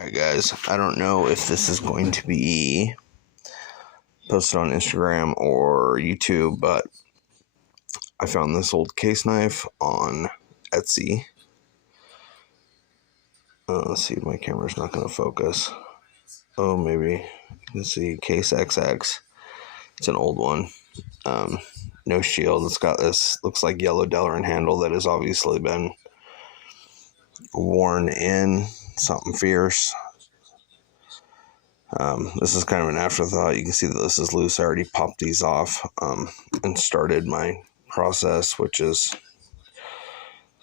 Alright guys, I don't know if this is going to be posted on Instagram or YouTube, but I found this old case knife on Etsy. Let's see, my camera's not going to focus. Oh, maybe. You can see Case XX. It's an old one. No shield. It's got this, looks like yellow Delrin handle that has obviously been worn in. Something fierce. This is kind of an afterthought. You can see that this is loose. I already popped these off and started my process, which is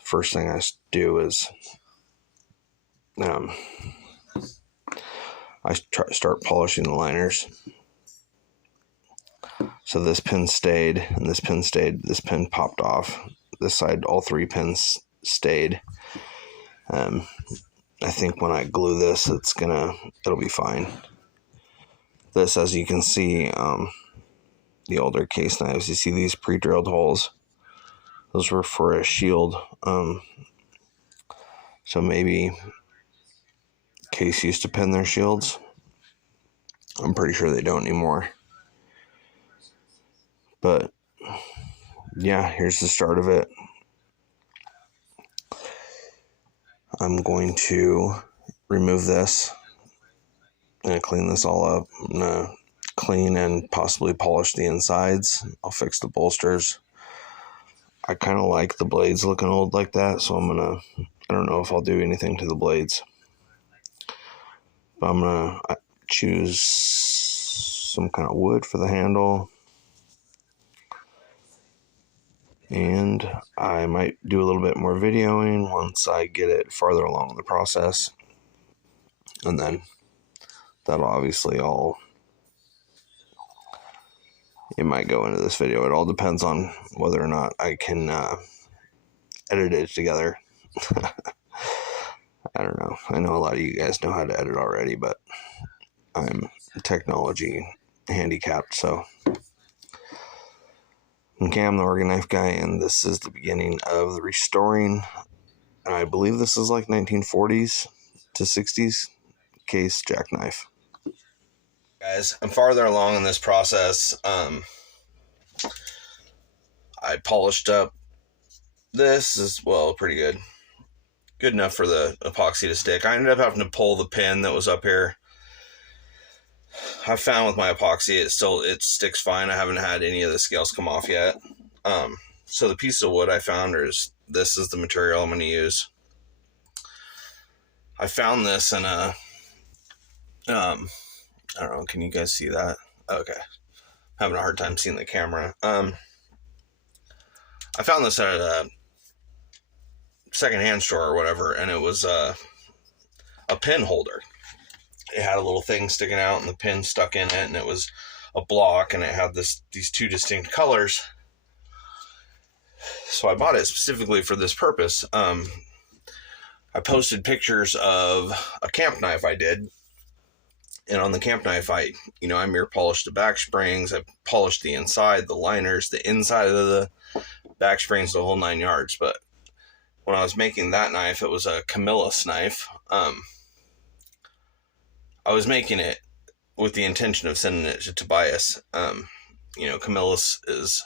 first thing I do is I start polishing the liners. So this pin stayed, and this pin stayed. This pin popped off. This side, all three pins stayed. I think when I glue this, it'll be fine. This, as you can see, the older case knives, you see these pre-drilled holes. Those were for a shield. So maybe Case used to pin their shields. I'm pretty sure they don't anymore. But yeah, here's the start of it. I'm going to remove this. I'm going to clean this all up. I'm going to clean and possibly polish the insides. I'll fix the bolsters. I kind of like the blades looking old like that, so I don't know if I'll do anything to the blades. But I'm going to choose some kind of wood for the handle. And I might do a little bit more videoing once I get it farther along in the process. And then that'll obviously it might go into this video. It all depends on whether or not I can edit it together. I don't know. I know a lot of you guys know how to edit already, but I'm technology handicapped, so. Okay, I'm the Oregon Knife Guy, and this is the beginning of the restoring. And I believe this is like 1940s to 60s Case jackknife. Guys, I'm farther along in this process. I polished up. This is, well, pretty good. Good enough for the epoxy to stick. I ended up having to pull the pin that was up here. I found with my epoxy, it sticks fine. I haven't had any of the scales come off yet. So the piece of wood I found this is the material I'm going to use. I found this in a, I don't know, can you guys see that? Okay. Having a hard time seeing the camera. I found this at a secondhand store or whatever, and it was a pin holder. It had a little thing sticking out and the pin stuck in it, and it was a block, and it had these two distinct colors. So I bought it specifically for this purpose. I posted pictures of a camp knife I did, and on the camp knife I mirror polished the back springs, I polished the inside, the liners, the inside of the back springs, the whole 9 yards. But when I was making that knife, it was a Camillus knife. I was making it with the intention of sending it to Tobias. Camillus is,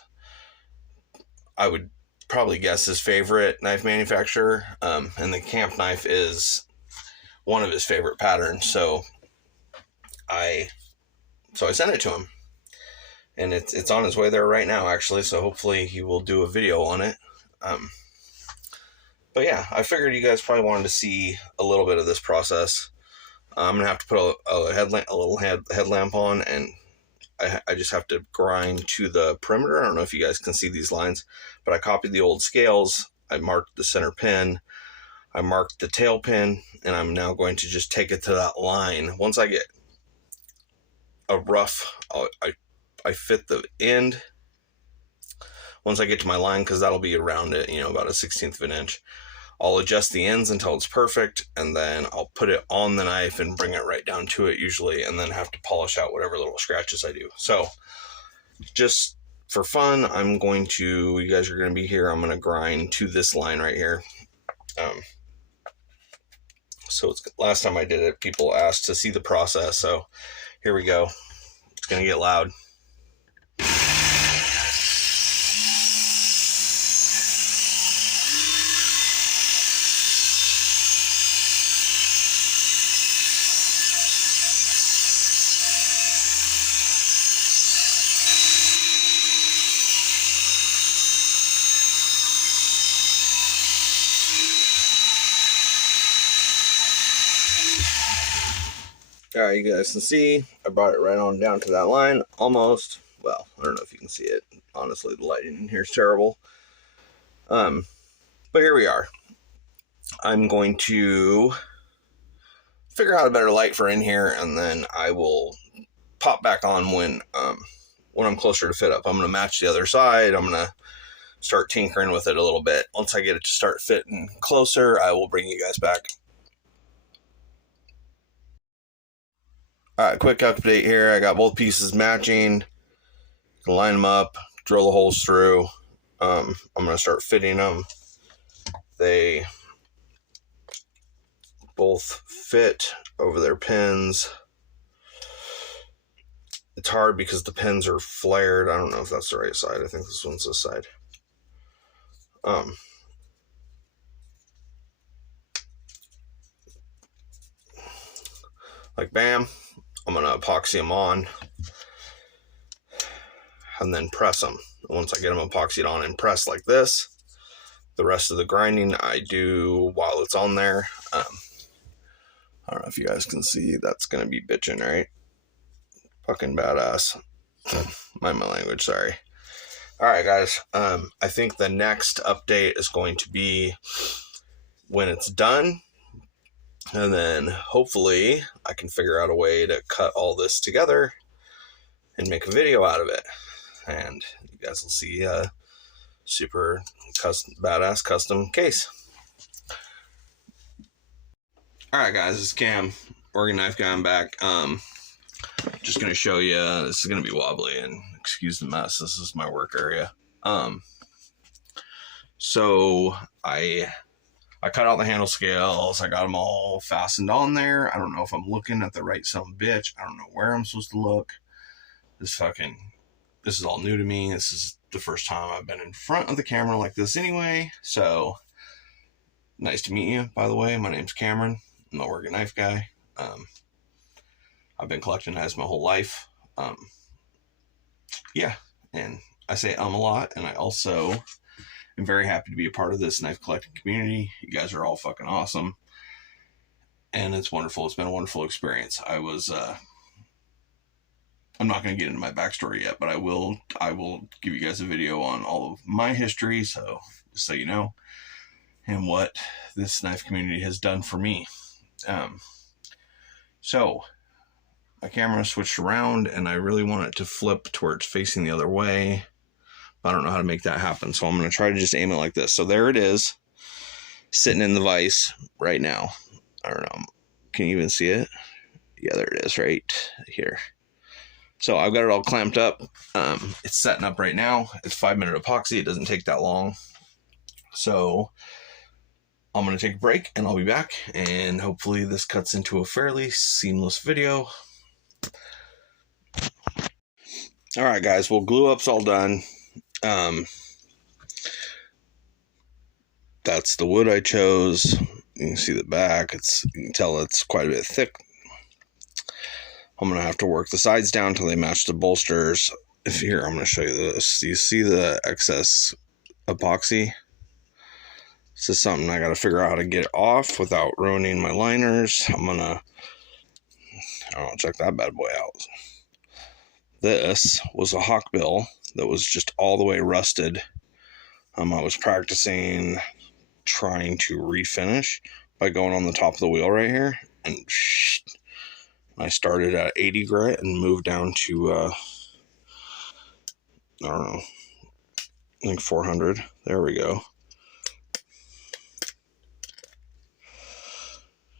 I would probably guess, his favorite knife manufacturer. And the camp knife is one of his favorite patterns. So I sent it to him. And it's on his way there right now, actually. So hopefully he will do a video on it. But yeah, I figured you guys probably wanted to see a little bit of this process. I'm going to have to put a little headlamp on, and I just have to grind to the perimeter. I don't know if you guys can see these lines, but I copied the old scales. I marked the center pin. I marked the tail pin, and I'm now going to just take it to that line. Once I get a rough, I fit the end. Once I get to my line, because that'll be around it, about a 1/16 of an inch. I'll adjust the ends until it's perfect, and then I'll put it on the knife and bring it right down to it usually, and then have to polish out whatever little scratches I do. So just for fun, you guys are going to be here, I'm going to grind to this line right here. So last time I did it, people asked to see the process. So here we go. It's going to get loud. All right, you guys can see I brought it right on down to that line, almost. Well, I don't know if you can see it. Honestly, the lighting in here is terrible. But here we are. I'm going to figure out a better light for in here, and then I will pop back on when I'm closer to fit up. I'm going to match the other side. I'm going to start tinkering with it a little bit. Once I get it to start fitting closer, I will bring you guys back. All right, quick update here. I got both pieces matching. Line them up, drill the holes through. I'm going to start fitting them. They both fit over their pins. It's hard because the pins are flared. I don't know if that's the right side. I think this one's this side. Like bam, I'm going to epoxy them on and then press them. Once I get them epoxied on and pressed like this, the rest of the grinding I do while it's on there. I don't know if you guys can see, that's going to be bitching, right? Fucking badass. Mind my language, sorry. All right, guys. I think the next update is going to be when it's done. And then hopefully I can figure out a way to cut all this together and make a video out of it. And you guys will see a super badass custom case. All right, guys, it's Cam, Oregon Knife Guy. I'm back. Just going to show you, this is going to be wobbly, and excuse the mess. This is my work area. So I cut out the handle scales. I got them all fastened on there. I don't know if I'm looking at the right son of a bitch. I don't know where I'm supposed to look. This is all new to me. This is the first time I've been in front of the camera like this anyway. So nice to meet you, by the way. My name's Cameron. I'm the Oregon Knife Guy. I've been collecting knives my whole life. Yeah, and I say a lot, and I also am very happy to be a part of this knife collecting community. You guys are all fucking awesome, and it's wonderful. It's been a wonderful experience. I'm not going to get into my backstory yet, but I will give you guys a video on all of my history, so you know, and what this knife community has done for me. So my camera switched around, and I really want it to flip to where it's facing the other way. I don't know how to make that happen, so I'm going to try to just aim it like this. So there it is, sitting in the vise right now. I don't know. Can you even see it? Yeah, there it is right here. So I've got it all clamped up. It's setting up right now. It's 5-minute epoxy. It doesn't take that long. So I'm going to take a break, and I'll be back, and hopefully this cuts into a fairly seamless video. All right, guys. Well, glue up's all done. That's the wood I chose. You can see the back. You can tell it's quite a bit thick. I'm going to have to work the sides down until they match the bolsters. Here, I'm going to show you this. You see the excess epoxy? This is something I got to figure out how to get off without ruining my liners. I'm going to, check that bad boy out. This was a Hawkbill that was just all the way rusted. I was practicing trying to refinish by going on the top of the wheel right here, and I started at 80 grit and moved down to I don't know, I think 400. There we go.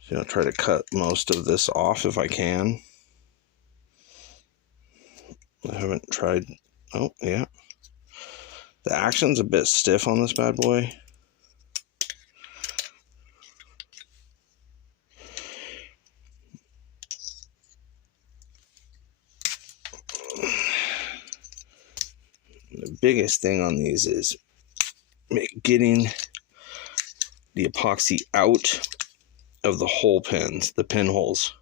So I'll try to cut most of this off if I can. I haven't tried. Oh, yeah. The action's a bit stiff on this bad boy. biggest thing on these is getting the epoxy out of the hole pins, the pinholes.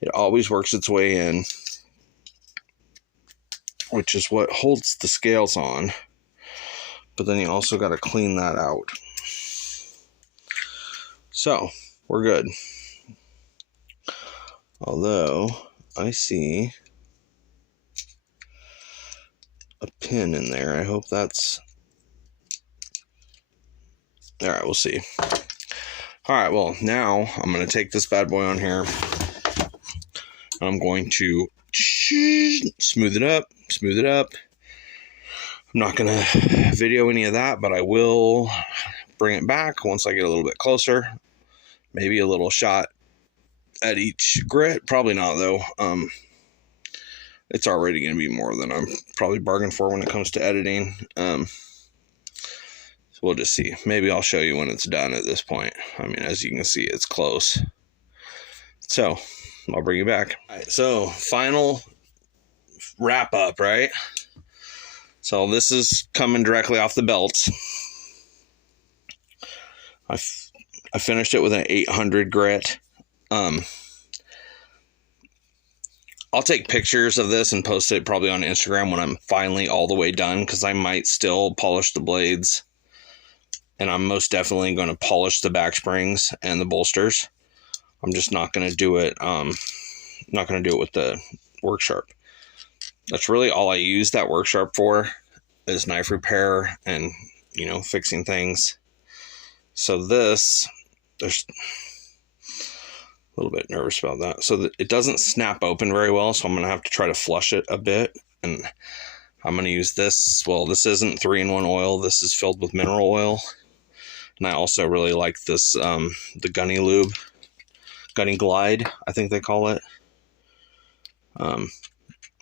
It always works its way in, which is what holds the scales on. But then you also got to clean that out. So, we're good. Although, I see a pin in there. I hope that's... Alright, we'll see. Alright, well, now I'm going to take this bad boy on here. And I'm going to smooth it up. I'm not going to video any of that, but I will bring it back once I get a little bit closer. Maybe a little shot at each grit. Probably not, though. It's already going to be more than I'm probably bargained for when it comes to editing. So we'll just see. Maybe I'll show you when it's done at this point. I mean, as you can see, it's close. So, I'll bring you back. All right, so, final wrap up, right? So, this is coming directly off the belts. I finished it with an 800 grit. I'll take pictures of this and post it probably on Instagram when I'm finally all the way done, because I might still polish the blades. And I'm most definitely going to polish the back springs and the bolsters. I'm just not going to do it. Not going to do it with the work sharp. That's really all I use that work sharp for, is knife repair and, you know, fixing things. So this, there's a little bit nervous about that. So it doesn't snap open very well, so I'm going to have to try to flush it a bit. And I'm going to use this. Well, this isn't 3-in-1 oil. This is filled with mineral oil. And I also really like this, the Gunny Lube. Gunny Glide, I think they call it. I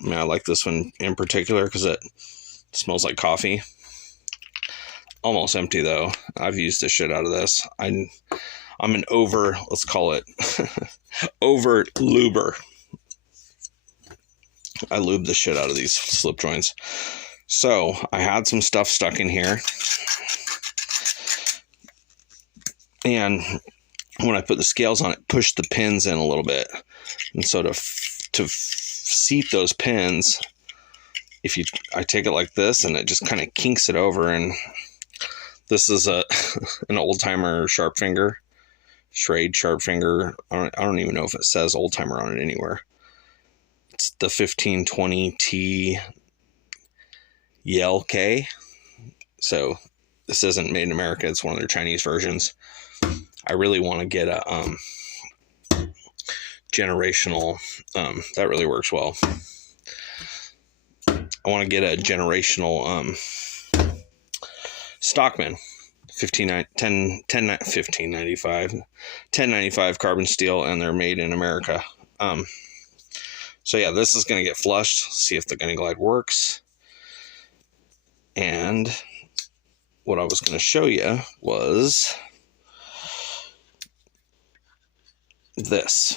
mean, I like this one in particular because it smells like coffee. Almost empty, though. I've used the shit out of this. I'm an let's call it, over luber. I lube the shit out of these slip joints. So, I had some stuff stuck in here. And when I put the scales on it, pushed the pins in a little bit. And so to seat those pins, I take it like this and it just kind of kinks it over. And this is an old timer sharp finger, Schrade sharp finger. I don't even know if it says old timer on it anywhere. It's the 1520T YLK. So this isn't made in America. It's one of their Chinese versions. I really want to get a generational, that really works well. I want to get a generational Stockman 1095 carbon steel, and they're made in America. So yeah, this is going to get flushed. See if the Gunny Glide works. And what I was going to show you was this.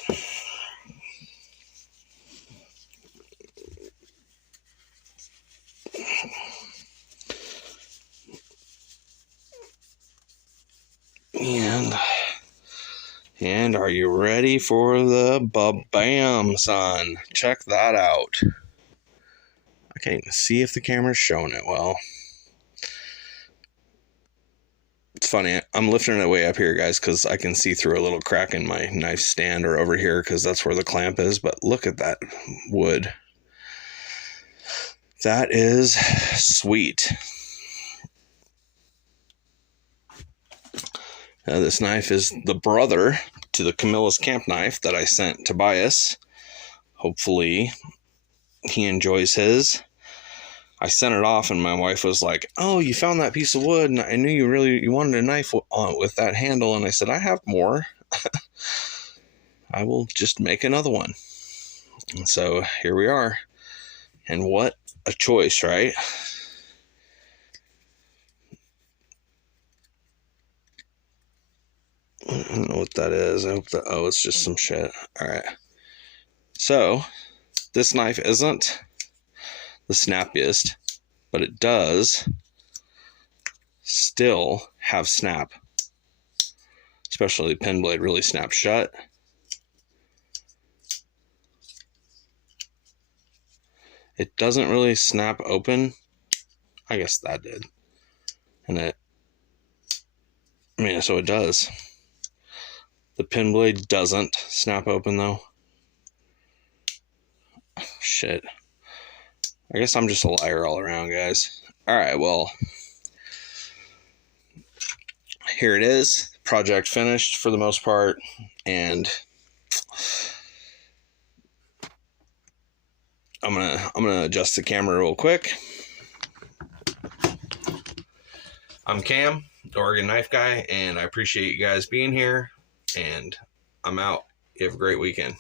And are you ready for the ba-bam, son? Check that out. I can't even see if the camera's showing it well. It's funny, I'm lifting it way up here, guys, because I can see through a little crack in my knife stand, or over here, because that's where the clamp is. But look at that wood. That is sweet. This knife is the brother to the Camilla's camp knife that I sent Tobias. Hopefully he enjoys his. I sent it off and my wife was like, "Oh, you found that piece of wood, and I knew you wanted a knife with that handle." And I said, "I have more. I will just make another one." And so here we are. And what a choice, right? I don't know what that is. I hope that, oh, it's just some shit. All right. So this knife isn't the snappiest, but it does still have snap. Especially the pin blade really snaps shut. It doesn't really snap open. I guess that did. And so it does. The pin blade doesn't snap open though. Shit. I guess I'm just a liar all around, guys. Alright, well, here it is. Project finished for the most part, and I'm gonna adjust the camera real quick. I'm Cam, the Oregon Knife Guy, and I appreciate you guys being here, and I'm out. You have a great weekend.